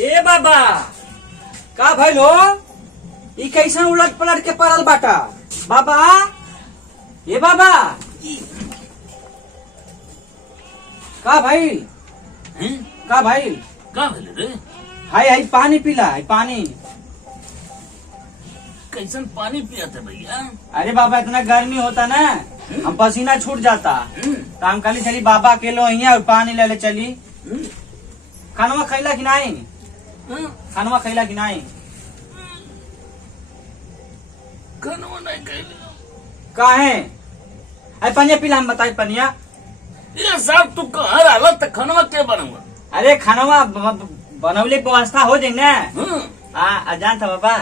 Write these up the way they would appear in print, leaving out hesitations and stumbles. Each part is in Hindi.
ए बाबा का भइल हो? ई कैसन उलट पलट के पड़ल बाटा बाबा? ए बाबा का भइल? का भइल? का भेले रे? हाय हाय पानी पीला है पानी। कैसन पानी पिया था भैया? अरे बाबा इतना गर्मी होता ना हम पसीना छूट जाता तो हम कहली चली बाबा अकेलो हिया और पानी ले ले चली। खानवा खैला कि नहीं? खानवा खैला कि नहीं? खानवा नहीं खैले। काहे? अरे पनिया पीला हम बताई पनिया। ये साहब तू कहाँ रहला त खानवा के बनूंगा? अरे खानवा बनवले व्यवस्था हो जाए ना। जान था बाबा।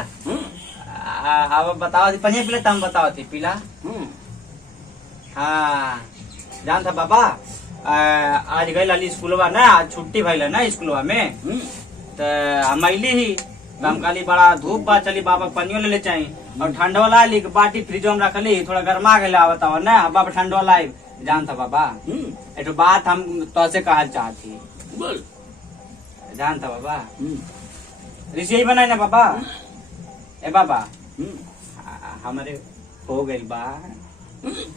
अब बताओ पनिया पीला तब बताओ थी पीला। हाँ जान था बाबा। आज गई लाली स्कूलवा ना, आज छुट्टी भइल ना स्कूलवा में। तो हम अली ही हम कहली बड़ा धूप बा चली बाबा पनियो ले चाहिए और ठंडवा ला ली बाटी फ्रिजो में रखली थोड़ा गर्मा गया बताओ ना बाबा ठंडवा लाई। जान था बाबा एक बात हम तो से कहल चाहती। बोल। जान था बाबा रिसिया बनाए ना बाबा। ए बाबा हमारे हो गई बा।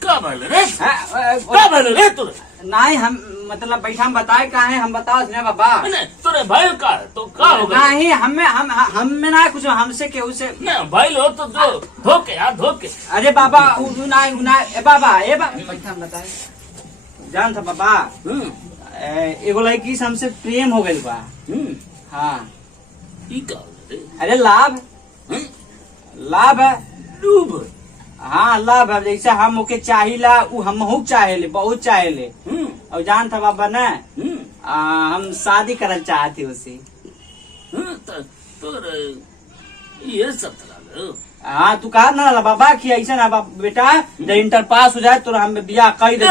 का भेले रे? का भेले रे तोरे? नहीं हम मतलब बैठा हम बताए का है हम बताओ ना बाबा। नहीं तोरे भाई का तो का हो गया? नहीं हमें ना कुछ हमसे केहू से नहीं भाई हो तो जो धोके यार धोके। अरे बाबा ए बाबा बैठा हम बताए। जान था बाबा एगो लड़की से हमसे प्रेम हो गई बा। हाँ ई का भेले रे? अरे लाभ है। डूब। हाँ लाभ है जैसे हम ओके चाहिला उ हमहू चाहेले बहुत चाहेले। और जान था बाबा ना हम शादी करल चाहती उसे। तोरे ये सब तरह। हाँ तू कहा ना बाबा कि ऐसा ना बेटा जब इंटर पास हो जाए तो हम बियाह कर दे।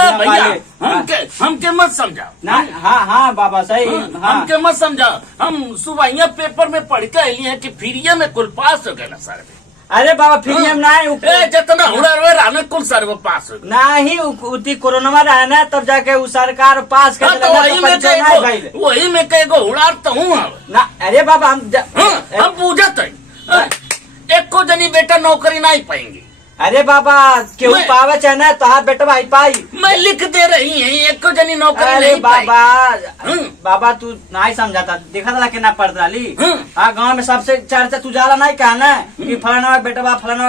हमके मत समझाओ ना। हाँ बाबा सही। हमके मत समझाओ। हम सुबह पेपर में पढ़ के आई है कि फ्रीए में कुल पास हो गए ना सर। अरे बाबा फिर हम ना जितना हुनर रामे कुल सर पास हो नहीं उती कोरोना रहा ना तब जाके वो सरकार पास कर वही में कई गो हुड़ार तो हूँ ना। अरे बाबा हम पूछत है एक को जनी बेटा नौकरी नहीं पाएंगे। अरे बाबा क्यों पावे चाहे ना तो हाँ बेटा भाई पाई मैं लिख दे रही है एक को जनी नौकरी अरे नहीं बाबा बाबा तू नहीं समझाता देखा था केना पढ़ता ली। हाँ गाँव में सबसे चर्चा तू जाला नहीं कहा ना कि फलाना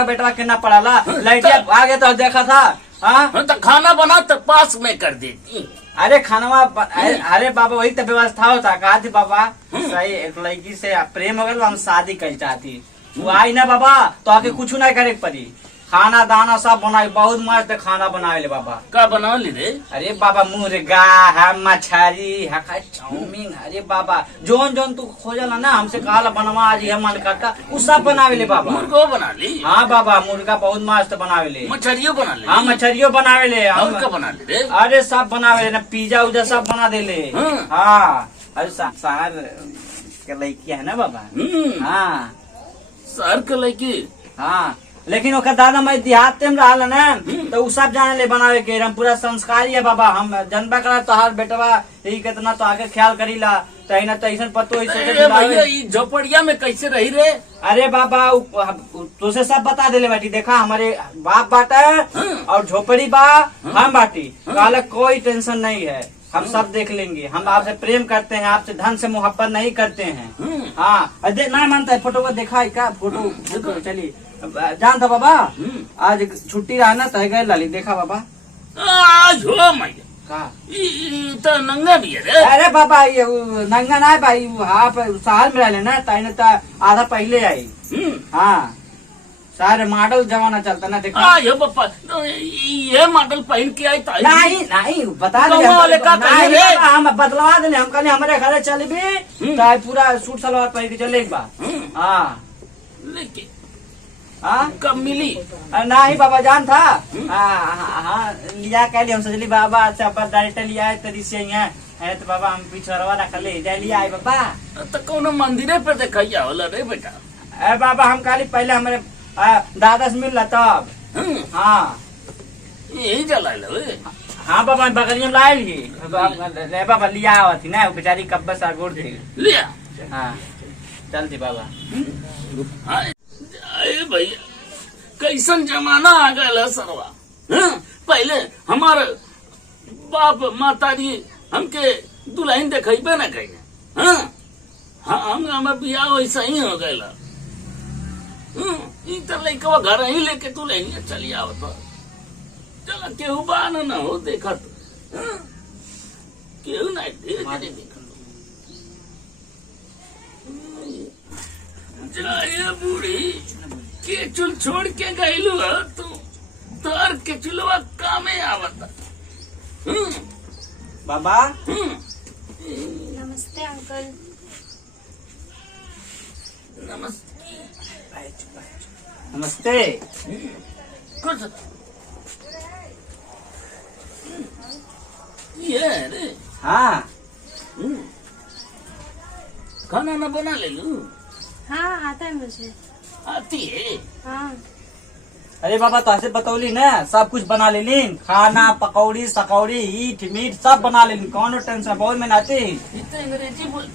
बेटवा केना पढ़ाला लड़किया आगे तो देखा था। हाँ तो खाना बना तो पास में कर देती। अरे खानवा अरे बाबा वही तो व्यवस्था होता कहा थी बाबा। सही एक लड़की से प्रेम हो गया हम शादी कर चाहती वो आई ना बाबा तो आके कुछ नहीं करे पड़ी। खाना दाना सब बनाए बहुत मस्त खाना बनावे बाबा। का बना ली रे? अरे बाबा मुर्गा है मछली है चाउमीन। अरे बाबा जोन जोन तू खोजला ना हमसे कहा बनवा आज मन करता वो सब बनावे ले बाबा। मुर्गो बना ली? हाँ बाबा मुर्गा बहुत मस्त बनावे ले। मछलियों बना ली? हाँ मछलियों बनावे ले। और क्या बना ली रे? अरे सब बनावे ले ना पिज्जा उजा सब बना दे ले। हाँ अरे शहर के लड़की है ना बाबा। हाँ शहर के लड़की। हाँ लेकिन ओकर दादा मैं देहात में रहा ना तो उ सब जाने ले बनावे के हम पूरा संस्कारी है बाबा। हम जनबा करा तो हर बेटवा यही कितना तो आगे ख्याल करीला तो ना तो ऐसा पतो ही झोपड़िया में कैसे रही रे? अरे बाबा तुझे सब बता देले बाटी देखा हमारे बाप बाटा और झोपड़ी बा हम बाटी कहला कोई टेंशन नहीं है हम सब देख लेंगे। हम आपसे प्रेम करते हैं आपसे धन से मोहब्बत नहीं करते हैं। हाँ ना मानता है फोटो को देखा है क्या? फोटो चलिए जान था बाबा आज छुट्टी रहा ना तो गए लाली देखा बाबा। आज हो मैया का तो नंगा भी है रे? अरे बाबा ये नंगा ना भाई आप शहर में रहे ना तो आधा पहले आई। हाँ सारे मॉडल जमाना चलता ना देखा। ये पापा ये मॉडल पहन के आई तो नहीं बता दे हम बदलवा दे हम कल हमारे घर चल भी तो पूरा सूट सलवार पहन के चले एक बार। हाँ लेकिन कब मिली? नहीं बाबा जान था। हाँ लिया कह लिया हम सोचली बाबा से डायरेक्टर लिया है तरी से है तो बाबा हम पिछड़वा रख ले जाए लिया बाबा। तो कौन मंदिर पे देखा होला रे बेटा? अरे बाबा हम खाली पहले हमारे दादा से मिल तब। हाँ यही चला हाँ बाबा बगलिया में लाए बाबा लिया थी ना बेचारी कब्बे सा गोड़ थी लिया। हाँ चल दी बाबा। अरे भैया कैसन जमाना आ गया सरवा। हाँ? पहले हमारे बाप माताजी हमके दुल्हन देखेबे न कही। हाँ हमें बियाह वैसा ही हो गया। लड़का घर ही लेके दुल्हन चली आवत। चल केहू बान न हो देखत। हाँ? केहू नहीं धीरे धीरे देख जाए बूढ़ी के चुल छोड़ के गईलू तू तोर के चुलवा कामे आवता। बाबा नमस्ते अंकल। नमस्ते। नमस्ते। कुछ ये रे। हाँ खाना न बना ले लू। हाँ आता है मुझे। आती है। हाँ अरे बाबा तो ऐसे बतौली ना, सब कुछ बना लेलिन, खाना पकौड़ी सकौड़ी ईट मीट सब बना लेलिन, कौन टेंशन बहुत मेहनती। इतना अंग्रेजी बोल।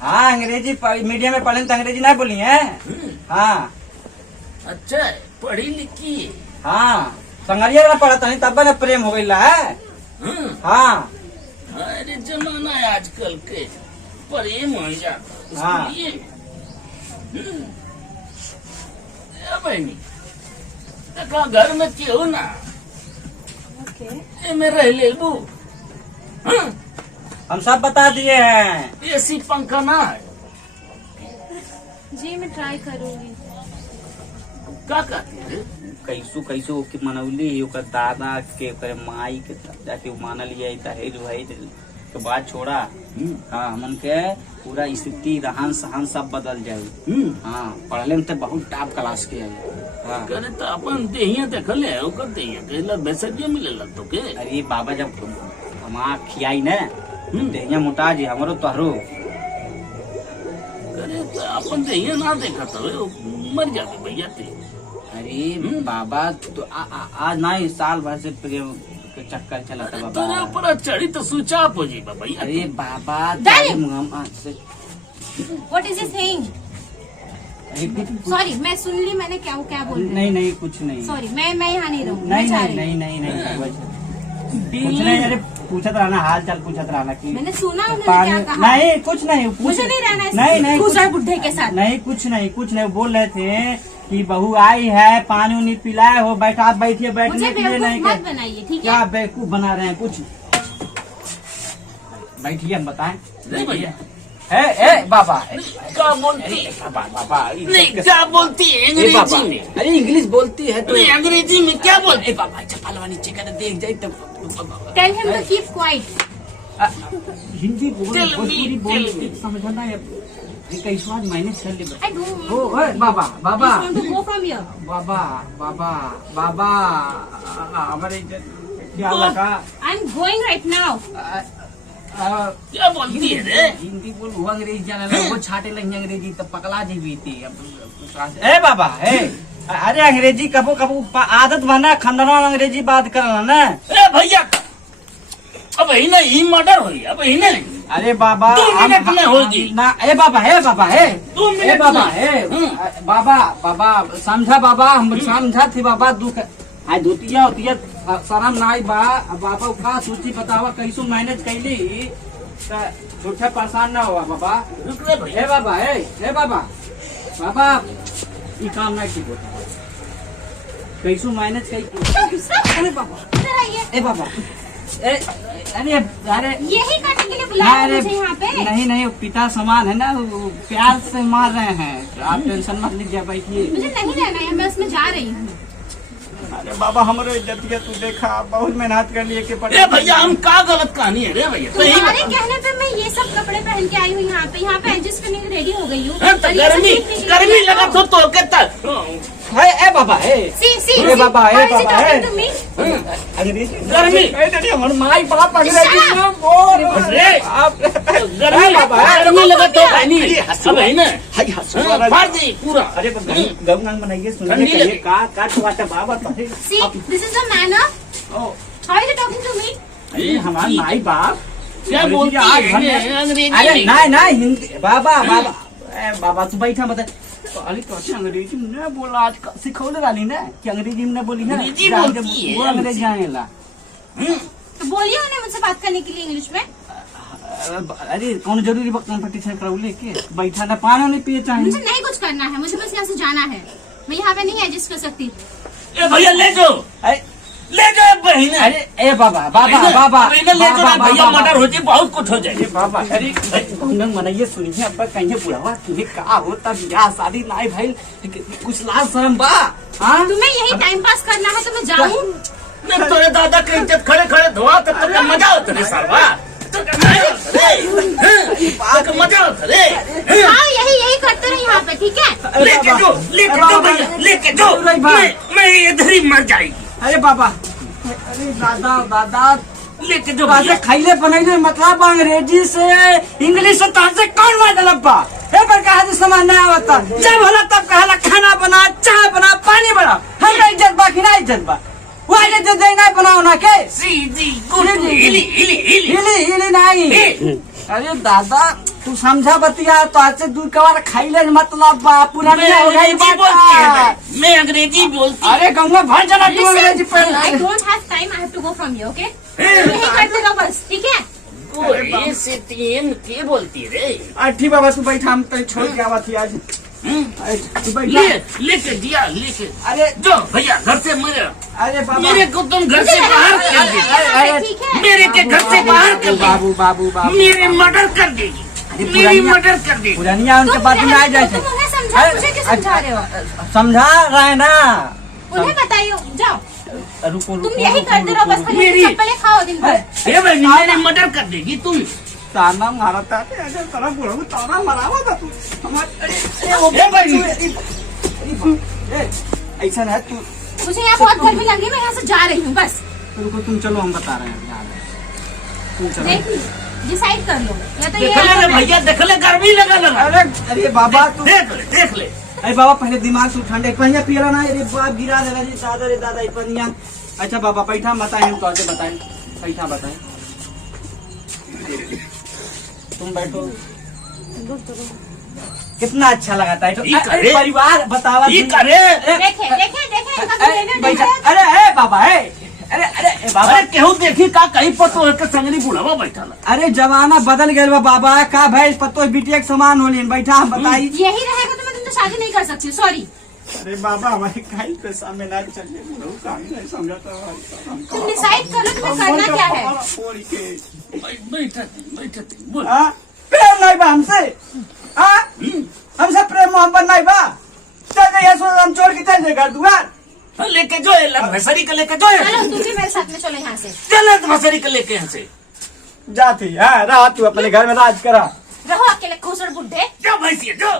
हाँ अंग्रेजी मीडियम में पढ़े तो अंग्रेजी नहीं बोली है। हाँ अच्छा है, पढ़ी लिखी है। हाँ संगरिया ना पढ़ा था तब ना प्रेम हो गया है। हाँ अरे जमाना है आजकल के प्रेम हो जाता। हाँ। बहनी देखा घर में क्यों ना ओके। ये में रह ले बू। हम सब बता दिए हैं। एसी पंखा ना है। जी मैं ट्राई करूंगी। क्या कहती है? कैसू कैसू के मनौली ओकर दादा के ओकर माई के तब जाके मानल ये दहेज वहेज के बाद छोड़ा। हाँ हमन के पूरा स्थिति रहन सहन सब बदल जाये। हाँ पढ़ले में तो बहुत टॉप क्लास के है। हाँ करे तो अपन देहिया देखल है ओकर देहिया कहला बेसरिया मिलेला तो के। अरे बाबा जब हमार खियाई न देहिया मोटा जी हमरो तोहरो। करे तो अपन देहिया ना देखा तो मर जाते भैया ते। अरे बाबा तो आज नहीं साल भर से प्रेम के चक्कर चला था तेरे बाबा। ऊपर चढ़ी तो स्विच ऑफ हो जी भैया। अरे बाबा what is this thing? Sorry मैं सुन ली, मैंने क्या क्या बोल रही। नहीं नहीं कुछ नहीं। सॉरी मैं यहाँ नहीं रहूँगी। नहीं नहीं नहीं नहीं नहीं कुछ नहीं। अरे पूछत रहना हाल चाल पूछत रहना की मैंने सुना उन्होंने क्या कहा। नहीं कुछ नहीं मुझे नहीं रहना है नहीं नहीं दूसरे बुढ़े के साथ। नहीं कुछ नहीं बोल रहे थे कि बहू आई है पानी उनी पिलाए हो बैठा बैठिए बैठने मुझे के लिए नहीं बेवकूफ मत बनाइए ठीक है। क्या बेवकूफ बना रहे हैं कुछ। बैठिए हम बताएं। नहीं भैया ए बाबा क्या बोलती बाबा नहीं क्या बोलती है अंग्रेजी में? अरे इंग्लिश बोलती है तो नहीं अंग्रेजी में क्या बोलती? बाबा चप्पलवा नीचे कर देख जाए तब tell him to keep quiet. Hindi बोल Tell me, भोजपुरी tell बोल me. समझना है। कैसे आज मैनेज कर ले आई डोंट ओ बाबा बाबा want to go from here. बाबा बाबा बाबा हमारे क्या लगा। I am going right now. क्या बोलती है रे? हिंदी बोल वो अंग्रेजी जाने लगा वो छाटे लगी अंग्रेजी तब पकला जी थी। ए बाबा ए अरे अंग्रेजी कबो कबो आदत बना खानदान अंग्रेजी बात करना ना। ए भैया अब ही नहीं मर्डर हुई अब ही नहीं। अरे बाबा 2 मिनट में होगी ना। ए बाबा है 2 मिनट बाबा में। है बाबा समझा बाबा हम समझा थी बाबा दुख आई धोतिया होतिया शरम नाई बा बाबा का सूची बतावा कैसो मैनेज कैली झूठे परेशान ना हुआ बाबा। रुक रे भैया। हे बाबा हे बाबा ये काम नहीं ठीक होता कैसो मैनेज कैली। अरे बाबा इधर आइए। ए बाबा अरे अरे यही करने के लिए बुलाया अरे मुझे यहाँ पे। नहीं पिता समान है ना वो प्यार से मार रहे हैं आप टेंशन मत लीजिए बैठिए। मुझे नहीं रहना है, मैं उसमें जा रही हूँ। अरे बाबा हमारे इज्जतिया तू देखा बहुत मेहनत कर लिए के ए भैया हम का गलत कहानी है रे भैया? सही तुम्हारे बता। कहने पे मैं ये सब कपड़े पहन के आई हूँ यहाँ पे एडजस्ट करने के रेडी हो गई हूँ। हाँ, तो और ये सब गर्मी सीखने के लिए गर्मी मैं लगा आई हूँ। तो के तक है ए बाबा है See, A Baba, how A is he Baba, talking A. to me? अंग्रेजी गर्मी। हमारे माई बाप अंग्रेजी में बोल अरे, आप गर्मी बाबा, गर्मी लगा तो क्या? पहनी अब है ना हाय हाँ, फाड़ दे पूरा। अरे गंग बनाइए ठंडी सुनिए लगी। का छुआता बाबा तो See, this is the manner. O How is he talking to me? अरे हमारे माई बाप क्या अंग्रेजी बोलती आज है हम- अंग्रेजी अरे में? नहीं हिंदी बाबा बाबा तू बैठा बता। तो अली तो अच्छा अंग्रेजी में ना बोला, आज सिखौले वाली ना कि अंग्रेजी में ना बोली है, अंग्रेजी बोलती है वो अंग्रेजी आएला। तो बोलिए उन्हें मुझसे बात करने के लिए इंग्लिश में। अरे कौन जरूरी वक्त कंपटीशन कराऊ लेके बैठा ना, पाना नहीं पिए चाहिए। मुझे नहीं कुछ करना है, मुझे बस यहाँ से जाना है। मैं यहाँ पे नहीं एडजस्ट कर सकती। ए भैया ले जाओ, ले जाओ बहन। अरे ए बाबा बाबा बाबा ले जाओ ना भैया, मर्डर हो जाए, बहुत कुछ हो जाए बाबा। अरे उन्हें मनाइए सुनिए, अब कहीं बुढ़ावा तुम्हें कहा होता ब्याह शादी नहीं भाई, कुछ लाज शर्म बा। हाँ तुम्हें यही टाइम पास करना है तो मैं जाऊँ। मैं तोरे दादा के इज्जत खड़े खड़े धोआ तो तुझे मजा होता रे सालवा, तुझे मजा होता रे। हाँ यही करते रहे यहाँ पे, ठीक है। लेके जो भैया, लेके जो, मैं इधर ही मर जाएगी। अरे बाबा, अरे दादा दादा लेके जो बाजे खाइले बनाइले मतलब अंग्रेजी से इंग्लिश से ताजे कौन मतलब बा ए पर कहा तो समझ नहीं आवता। जब होला तब कहला खाना बना, चाय बना, पानी बना। हमरा इज्जत बा कि ना इज्जत बा? वो इज्जत दे नहीं बनाओ ना के सीधी गुड हिली हिली हिली हिली हिली नहीं। अरे दादा तू समझा बतिया, तो आज से दूर कवार खाइले मतलब बा पुरानी हो गई बात। मैं अंग्रेजी बोलती। अरे गंगा भर जाना तू अंग्रेजी पे। I don't have time. I have to go from here, okay? यही करते रहो बस, ठीक है। ओए से तीन के बोलती रे। अठी बाबा तू बैठा, हम तनी छोड़ के आवा थी आज। तू बैठा। लेके दिया लेके। अरे जो भैया घर से मेरे, अरे बाबा मेरे को तुम घर से बाहर कर देगी, ठीक है। मेरे के घर से बाहर कर देगी, बाबू बाबू बाबू मेरे मर्डर कर देगी, मेरी मर्डर कर देगी। पुरानिया उनके बात में आ जाए थे। तुम उन्हें समझा, मुझे क्यों समझा रहे हो? समझा रहे ना, उन्हें बताइए, जाओ। रुको तुम यही करते रहो बस, खाली मेरी- चप्पलें खाओ दिन भर। ए भाई मेरी मर्डर कर देगी तुम। ताना मारा था, ऐसे तरह बोला ताना मरावा था तू हमारे। ऐसा है तू। मुझे यहाँ बहुत गर्मी लग रही है, मैं यहाँ से जा रही हूँ बस। रुको तुम चलो, हम बता रहे हैं। तुम चलो। देख डिसाइड कर लो, या तो ये देख ले भैया, देख ले गर्मी लगा लगा। अरे बाबा तू देख ले। अरे बाबा पहले दिमाग से ठंडे पहिया पियला ना। अरे बाप गिरा देला जी दादा रे दादा पनिया। अच्छा बाबा बैठा बताए, हम तो आगे बताए, बैठा बताए। तुम बैठो। कितना अच्छा लगा था परिवार बतावा। देखे बैठा। अरे बाबा अरे बाबा अरे केहू देखी का कहीं पतो है के संगनी बुढ़ावा बैठा ला। अरे जमाना बदल गया बाबा, का भाई पतो बिटिया के समान होली। बैठा हम बताई। यही रहेगा तो मैं तुमसे शादी नहीं कर सकती, सॉरी। अरे बाबा हमारे कहीं पैसा में ना चलिए, नहीं समझाता। तुम डिसाइड कर लो तुम्हें करना क्या है। बैठा बोल। प्रेम नहीं बा हमसे, हमसे प्रेम मोहब्बत नहीं बा। चल जाइए, हम छोड़ के चल जाए घर दुआर। लेके जो भसरी का लेके जो चलो तुम भी मेरे साथ में चलो यहाँ से। चल भसरी का लेके यहाँ से जाती है। रहा तू अपने घर में राज करा। रहो अकेले खूसड़ बुड्ढे। जो भैंसिया जो।